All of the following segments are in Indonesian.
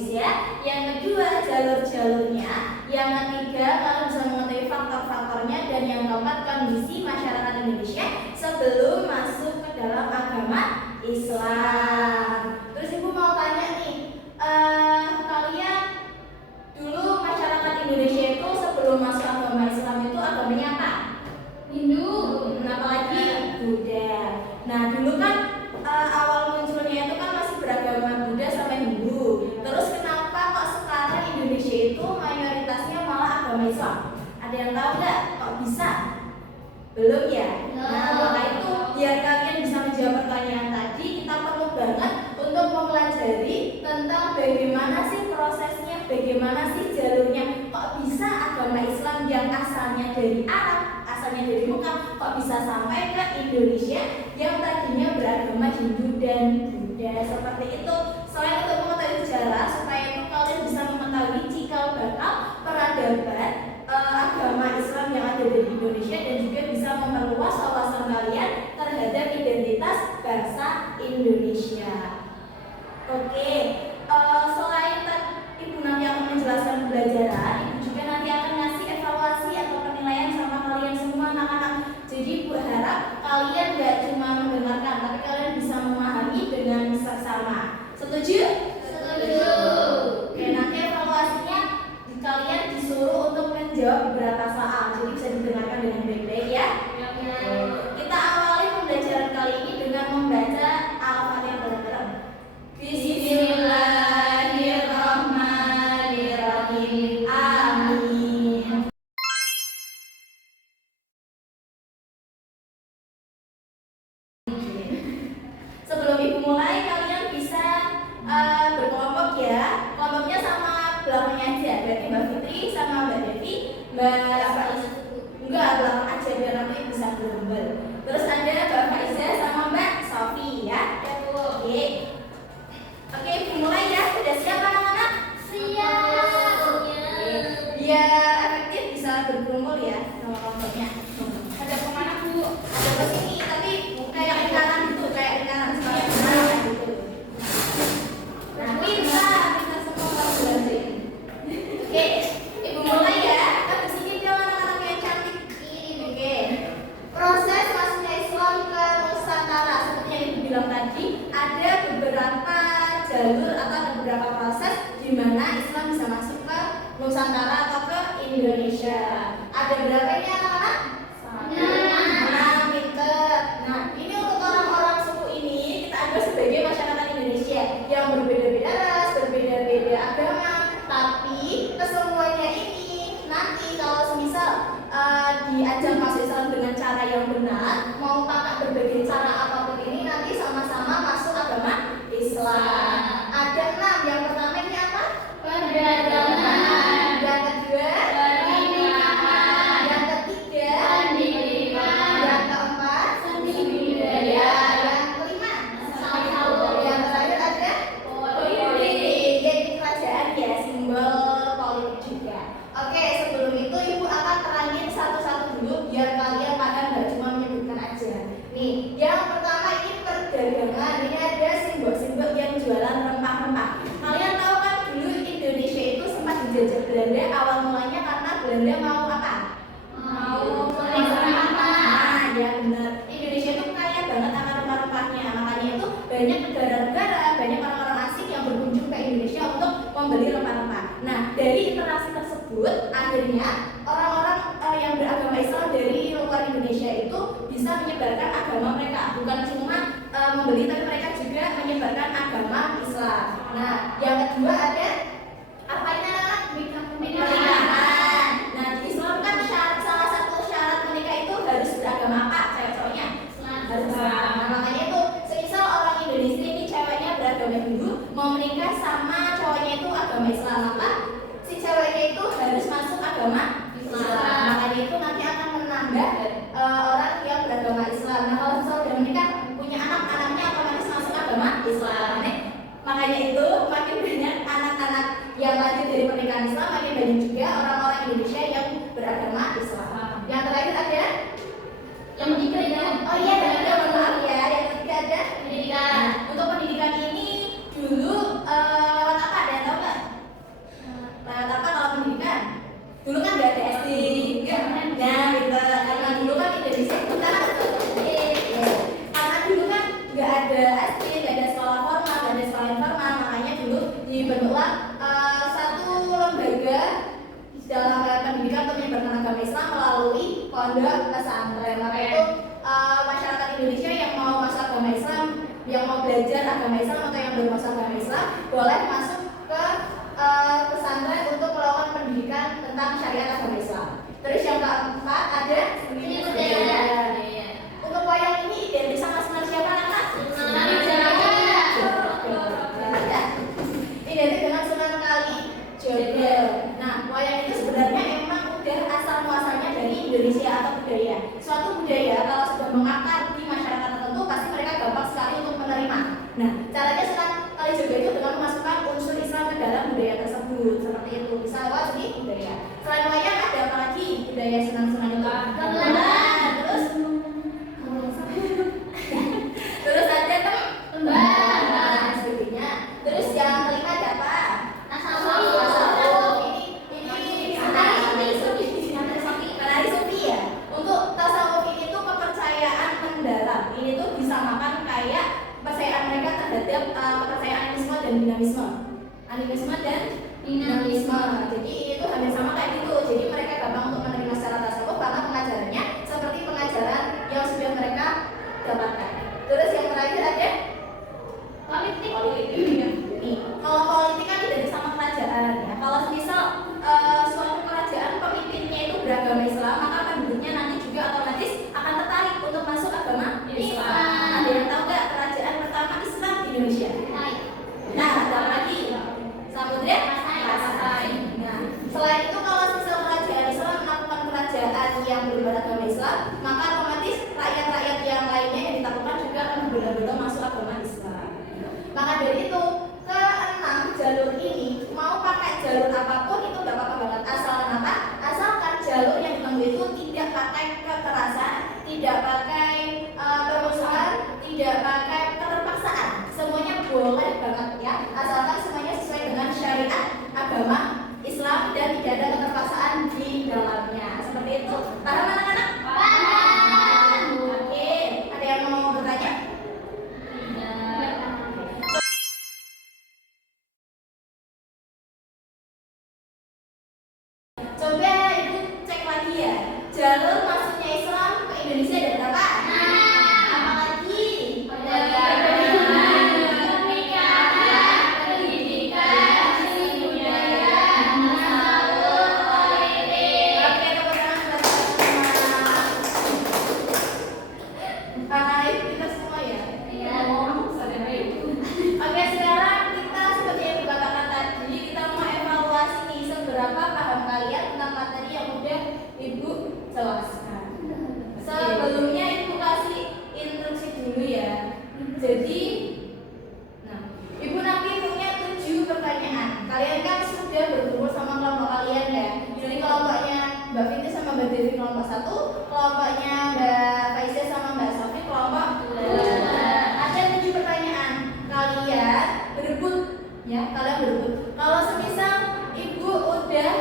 Indonesia. Yang kedua, jalur-jalurnya. Yang ketiga, kalian bisa mengetahui faktor-faktornya. Dan yang keempat, kondisi masyarakat Indonesia sebelum masuk ke dalam agama Islam. Terus ibu mau tanya nih, kalian dulu masyarakat Indonesia itu sebelum masuk agama Islam itu agamanya apa? Hindu. Apalagi Buddha. Nah dulu kan awal munculnya itu kan masih beragama Buddha sama Hindu. Terus kenapa kok sekarang Indonesia itu mayoritasnya malah agama Islam? Ada yang tahu nggak? Kok bisa? Belum ya? Nah maka itu biar kalian bisa menjawab pertanyaan tadi, kita perlu banget untuk mempelajari tentang bagaimana sih prosesnya, bagaimana sih jalurnya. Kok bisa agama Islam yang asalnya dari Arab, asalnya dari Mekah, kok bisa sampai ke Indonesia yang tadinya beragama Hindu dan Buddha seperti itu. Selain untuk mengetahui sejarah, supaya itu kalian bisa mengetahui cikal bakal peradaban agama Islam yang ada di Indonesia dan juga bisa memperluas wawasan kalian terhadap identitas bangsa Indonesia. Oke, selain ibu nanti akan menjelaskan pembelajaran, ibu juga nanti akan ngasih evaluasi atau penilaian sama kalian semua anak-anak. Jadi ibu harap kalian gak cuma mendengarkan, tapi kalian bisa memahami dengan seksama. Setuju? Setuju. Oke, nanti evaluasinya kalian disuruh untuk menjawab beberapa soal, jadi bisa didengarkan dengan baik-baik ya. Kita awali pembelajaran kali ini dengan membaca Al-Fatihah bareng-bareng. Bismillahirrahmanirrahim. Amin. Sebelum ibu mulai, kalian bisa berkelompok ya. Kelompoknya sama belakangnya aja. Berarti Mbak Fitri sama Mbak Devi, enggak belakang aja biar nanti bisa berlomba. Terus ada Mbak Faiza sama Mbak Sofi ya. Oke. Oke, ibu mulai ya. Sudah siap anak-anak? Siap. Biar efektif bisa berkumpul ya sama kelompoknya. Ada kemana Bu? Ada ke sini, tapi kayak lingkaran gitu, kayak lingkaran seperti gitu. Nah, kita semua harus belajar. Oke, ibu mulai ya. Habis ini dong anak-anak yang cantik. Oke. Proses masuknya Islam ke Nusantara seperti yang ibu bilang tadi, ada beberapa jalur atau ada beberapa proses di mana Islam bisa masuk ke Nusantara atau ke Indonesia. Ada berapa ini anak-anak? Nah, pinter. Nah, ini untuk orang-orang suku ini kita anggap sebagai masyarakat Indonesia yang berbeda-beda ras, berbeda-beda agama. Tapi kesemuanya ini nanti kalau semisal diajak masuk Islam dengan cara yang benar, mau pakai berbagai cara apapun ini nanti sama-sama masuk agama Islam. Ada 6. Yang pertama ini apa? Perdagangan. Yang kedua pernikahan. Yang ketiga pendidikan. Yang keempat seni budaya. Yang kelima sahur. Yang terakhir ada politik. Jadi kerajaan ya, simbol politik juga. Oke, sebelum itu ibu akan terangin satu-satu dulu biar kalian pada nggak cuma menyebutkan aja. Nih, yang pertama ini perdagangan. Ini ada simbol-simbol yang jualan rempah-rempah. Kalian tahu kan dulu Indonesia itu sempat dijajah Belanda awal mulanya karena Belanda mau apa? Mau rempah-rempah. Nah, ya benar. Indonesia itu kaya banget akan rempah-rempahnya. Makanya itu banyak negara-negara, banyak orang-orang asing yang berkunjung ke Indonesia untuk membeli rempah-rempah. Nah, dari interaksi tersebut akhirnya orang-orang yang beragama Islam dari luar Indonesia itu bisa menyebarkan agama mereka, bukan cuma membeli tapi mereka juga menyebarkan agama Islam. Nah, yang kedua ada apa ini anak? Pernikahan. Nah, di Islam kan salah satu syarat menikah itu harus beragama apa? Cewek-ceweknya harus Islam. Nah, makanya itu semisal orang Indonesia ini ceweknya beragama Hindu mau menikah sama cowoknya itu agama Islam, apa? Si ceweknya itu harus masuk agama Islam. Makanya itu nanti akan menambah orang yang beragama Islam. Nah, kalau misalnya sudah menikah punya anak-anaknya otomatis masuk agama Islam. Makanya itu makin banyak anak-anak yang lahir dari pernikahan Islam, makin banyak juga orang-orang Indonesia yang beragama Islam. Yang terakhir ada yang ketiga. Oh iya, mohon maaf ya. Yang ketiga ada pendidikan. Nah, untuk pendidikan ini dulu lewat apa? Ada yang tahu nggak? belajar agama Islam atau yang baru masuk agama Islam boleh masuk ke pesantren untuk melakukan pendidikan tentang syariat agama Islam. Terus yang keempat ada seni budaya. Untuk wayang ini identik sama Sunan siapa anak? Identik dengan Sunan Kalijodo. Nah, wayang itu sebenarnya emang udah asal muasalnya dari Indonesia atau budaya. Suatu budaya kalau sudah mengakar di masyarakat tertentu pasti mereka gampang sekali untuk menerima. Nah, caranya Sunan Kalijodo itu dengan memasukkan unsur Islam ke dalam budaya tersebut. Seperti itu, bisa lewat seni budaya. Selain wayang ada apa lagi budaya Sunan-Sunan itu? Terus ada tembang sebagainya. Terus yang kelima ada apa? Tasawuf. Ini menari sufi ya. Untuk tasawuf ini tuh kepercayaan mendalam. Ini tuh disamakan kayak kepercayaan mereka terhadap kepercayaan animisme dan dinamisme. Animisme dan dinamisme. Jadi ini tuh hampir sama kayak gitu. Jadi mereka gampang untuk menerima secara tasawuf karena pengajarannya seperti pengajaran yang sudah mereka dapatkan. Terus yang terakhir ada politik. Nih, kalau politik kan tidak sama kerajaan ya. Kalau misal suatu kerajaan pemimpinnya itu beragama Islam, maka penduduknya nanti juga otomatis akan tertarik untuk masuk agama Islam. Ada yang tahu nggak kerajaan pertama Islam di Indonesia? Nah, ada apa lagi? Samudra Pasai. Nah, selain itu kalau misal kerajaan Islam melakukan kerajaan yang beragama Islam, maka otomatis rakyat-rakyat yang lainnya yang ditaklukkan juga akan berbeda-beda masuk agama Islam. Maka dari itu keenam jalur ini mau pakai jalur apapun itu gak apa-apa banget. Asalkan apa? Asalkan jalur yang ditempuh itu tidak pakai kekerasan, tidak pakai permusuhan, tidak pakai keterpaksaan. Semuanya boleh banget ya. Asalkan semuanya sesuai dengan syariat agama Islam dan tidak ada keterpaksaan di dalamnya. Seperti itu. Paham anak-anak? Paham. Oke, ada yang mau bertanya? Coba ibu cek lagi ya. Jalur masuknya Islam ke Indonesia ada berapa? Apalagi? Oke, sekarang kita seperti yang dikatakan tadi, kita mau evaluasi nih seberapa paham kalian tentang materi yang udah ibu jelaskan. Sebelumnya ibu kasih instruksi dulu ya. Jadi, nah, ibu nanti punya 7 pertanyaan. Kalian kan sudah berkumpul sama kelompok kalian ya. Jadi kelompoknya Mbak Fitri sama Mbak Devi kelompok 1, kelompoknya Mbak Faiza sama Mbak Sofi kelompok 2. Ada 7 pertanyaan. Kalian berebut ya, kalian berebut. Kalau semisal ibu udah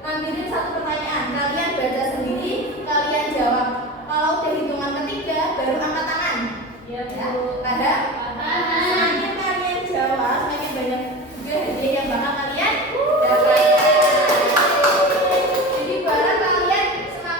ngambilin 1 pertanyaan, kalian baca sendiri, kalian jawab. Kalau udah hitungan ketiga baru angkat tangan. Ya, paham? Semakin kalian jawab, semakin banyak juga hadiah yang bakal kalian dapatkan. Jadi barang kalian semakin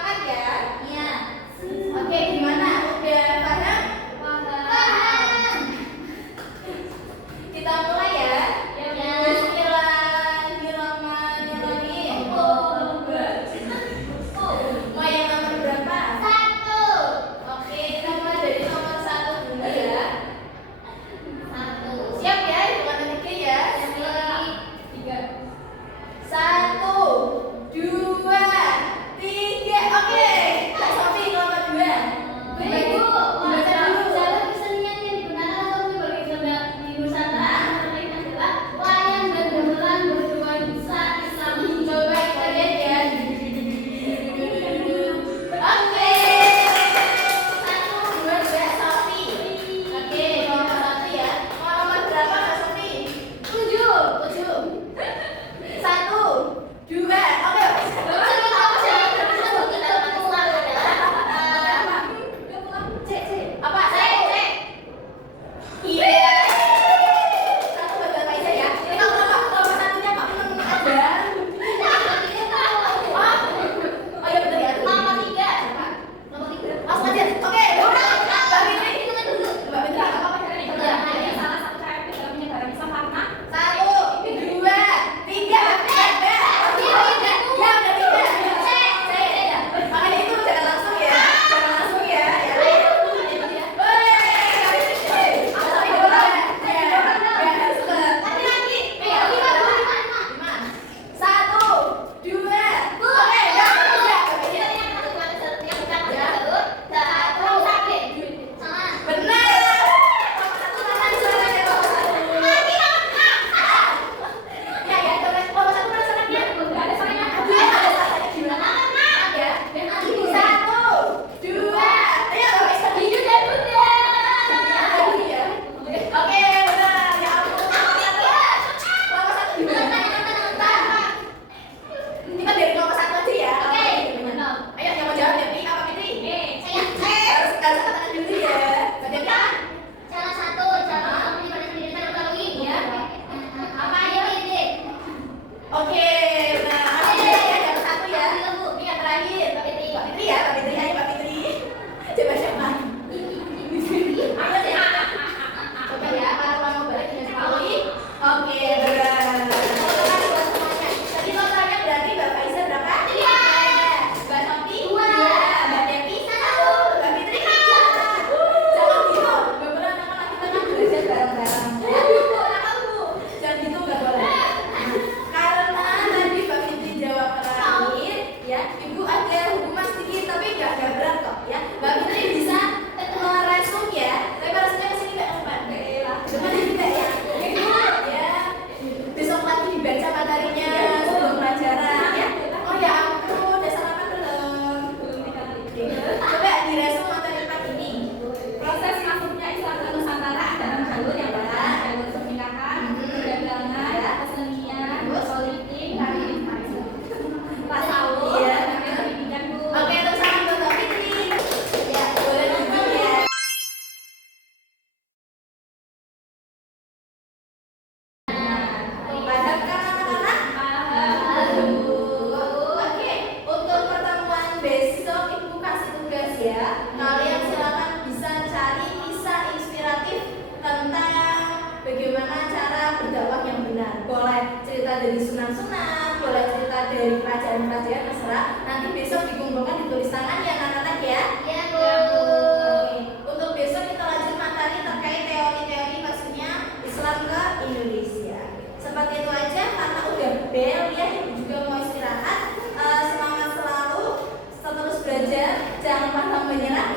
Dari sunan-sunan, boleh cerita dari kerajaan-kerajaan, terserah. Nanti besok dikumpulkan ditulis tangan ya anak-anak ya. Iya, Bu. Oke. Untuk besok kita lanjut materi terkait teori-teori maksudnya Islam ke Indonesia. Seperti itu aja karena udah bel ya, ibu juga mau istirahat. Semangat selalu, terus belajar, jangan pantang menyerah.